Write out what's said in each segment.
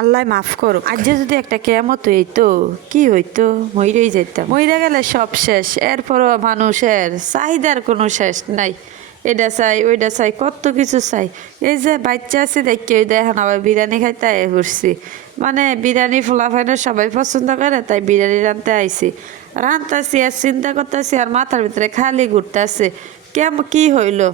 আল্লাহ মাফ করো। আজ যদি একটা কেমত হইতো কি হইতো, মইরেই যেতাম। মইরা গেলে সব শেষ, এরপরও মানুষের চাহিদার কোনো শেষ নাই। এটা চাই ওইটা চাই, কত কিছু চাই। এই যে বাচ্চা আছে দেখে দেখেন আবার বিরিয়ানি খাইতে ঘুরছি, মানে বিরিয়ানি ফোলাফাইনের সবাই পছন্দ করে, তাই বিরিয়ানি রাঁধতে আইছি। রাঁধতেছি আর চিন্তা করতেছি আর মাথার ভিতরে খালি ঘুরতেছে কি হইলো,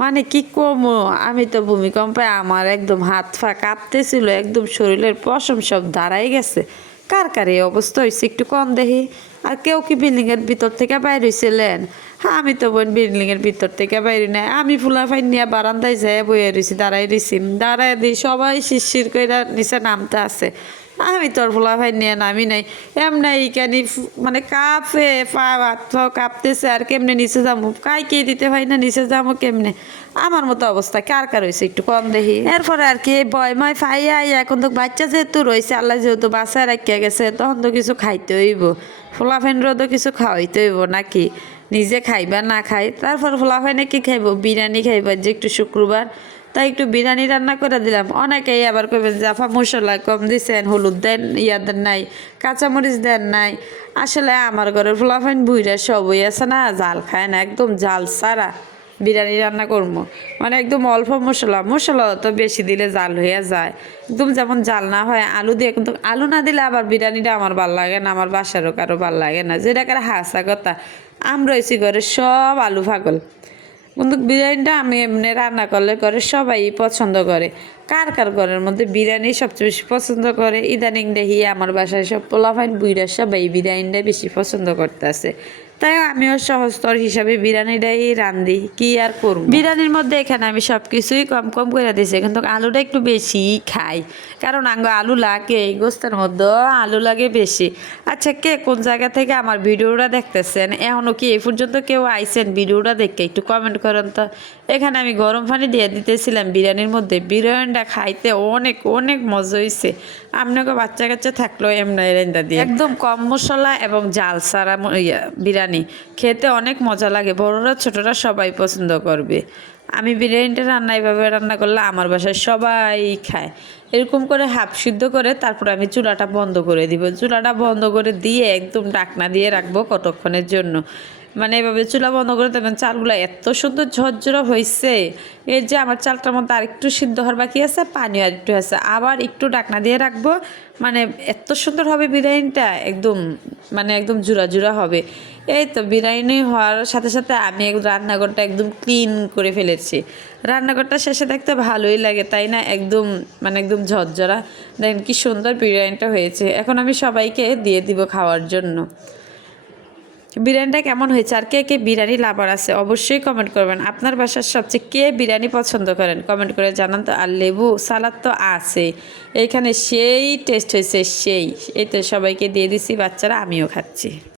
মানে কি কমো। আমি তো ভূমিকম্পে আমার একদম হাত পা কাঁপতেছিল, একদম শরীরের পশম সব দাঁড়াই গেছে। কার কার এই অবস্থা হয়েছে একটু কম দেখি। আর কেউ কি বিল্ডিং এর ভিতর থেকে বাইর হয়েছিলেন? হ্যাঁ, আমি তো বোন বিল্ডিং এর ভিতর থেকে বাইরে নাই, আমি ফুলাফাই নিয়ে বারান্দায় যেয়ে বইয়ে রয়েছি, দাঁড়াই রয়েছি। দাঁড়াই দিই সবাই শিরশির করে নিচে নামতে আছে, আমি তোর ফুলাফাই নিয়ে নামি নাই। এমনি এইখানি মানে কাঁপে পা হাত পাও কাঁপতেছে, আর কেমনে নিচে যাবো, কে দিতে হয় না নিচে যাবো কেমনে। আমার মতো অবস্থা কার কার হয়েছে একটু কম দেখি। এরপরে আর কি বয়ময় ফাইয়া এখন তো বাচ্চা যেহেতু রয়েছে, আল্লাহ যেহেতু বাসায় রাখিয়া গেছে, তখন তো কিছু খাইতে হইব, ফোলাফাইনরও তো কিছু খাওয়াইতে হইব নাকি, নিজে খাইবা না খাই। তারপর ফোলাফাইনে কি খাইব, বিরিয়ানি খাইবা যে একটু শুক্রবার, তাই একটু বিরিয়ানি রান্না করে দিলাম। অনেকেই আবার কইবেন জাফা মশলা কম দিছেন, হলুদ দেন ইয়া দেন নাই, কাঁচামরিচ দেন নাই। আসলে আমার ঘরের ফোলাফাইন বুইরা সবই আছে না, জাল খায় না, একদম জাল ছাড়া বিরিয়ানি রান্না করবো, মানে একদম অল্প মশলা তো বেশি দিলে জাল হয়ে যায়, একদম যেমন জাল না হয় আলু দিয়ে। কিন্তু আলু না দিলে আবার বিরিয়ানিটা আমার ভাল লাগে না, আমার বাসারও কারো ভাল লাগে না, যেটা কারো হাসা কথা। আমরা এসি ঘরে সব আলু পাগল, কিন্তু বিরিয়ানিটা আমি এমনি রান্না করলে করে সবাই পছন্দ করে। কার কার ঘরের মধ্যে বিরিয়ানি সবচেয়ে বেশি পছন্দ করে? ইদানিং দেখি আমার বাসায় সব পোলাপাইন বুইরা সবাই বিরিয়ানিটা বেশি পছন্দ করতেছে, তাই আমিও সহজতর হিসাবে বিরিয়ানিটাই রান্ধি, কি আর করব। বিরিয়ানির মধ্যে এখানে আমি সব কিছুই কম কম করে দিয়েছি, কিন্তু আলুটা একটু বেশি খাই, কারণ আঙ্গ আলু লাগে, গোস্তের মধ্যে আলু লাগে বেশি। আচ্ছা, কে কোন জায়গা থেকে আমার ভিডিওটা দেখতেছেন, এখনও কি এই পর্যন্ত কেউ আইছেন ভিডিওটা দেখে একটু কমেন্ট করেন তো। এখানে আমি গরম পানি দিয়ে দিতেছিলাম বিরিয়ানির মধ্যে, বিরিয়ানিটা খাইতে অনেক অনেক মজা হয়েছে। আপনাকে বাচ্চা কাচ্চা থাকলেও এমনি রেন্দা দিয়ে একদম কম মশলা এবং জাল ছাড়া বিরিয়ানি খেতে অনেক মজা লাগে, বড়রা ছোটরা সবাই পছন্দ করবে। আমি বিরিয়ানিটা এইভাবে রান্না করলে আমার বাসায় সবাই খায়। এরকম করে হাফ সিদ্ধ করে তারপর আমি চুলাটা বন্ধ করে দিব, চুলাটা বন্ধ করে দিয়ে একদম ঢাকনা দিয়ে রাখবো কতক্ষণের জন্য। মানে এভাবে চুলা বন্ধ করে দেবেন, চালগুলো এত সুন্দর ঝরঝরা হয়েছে। এই যে আমার চালটার মধ্যে আরেকটু সিদ্ধ হওয়ার বাকি আছে, পানিও আরেকটু আছে, আবার একটু ঢাকনা দিয়ে রাখবো। মানে এত সুন্দর হবে বিরিয়ানিটা, একদম মানে একদম জুড়া জুড়া হবে। এই তো বিরিয়ানি হওয়ার সাথে সাথে আমি রান্নাঘরটা একদম ক্লিন করে ফেলেছি। রান্নাঘরটা শেষে দেখতে ভালোই লাগে, তাই না? একদম মানে একদম ঝরঝরা, দেখেন কি সুন্দর বিরিয়ানিটা হয়েছে। এখন আমি সবাইকে দিয়ে দিব খাওয়ার জন্য। বিরিয়ানিটা কেমন হয়েছে, আর কে কে বিরিয়ানি লাভার আছে অবশ্যই কমেন্ট করবেন। আপনার বাসার সবচেয়ে কে বিরিয়ানি পছন্দ করেন কমেন্ট করে জানান তো। আর লেবু সালাদ তো আছে এইখানে, সেই টেস্ট হয়েছে সেই। এই তো সবাইকে দিয়ে দিছি, বাচ্চারা আমিও খাচ্ছি।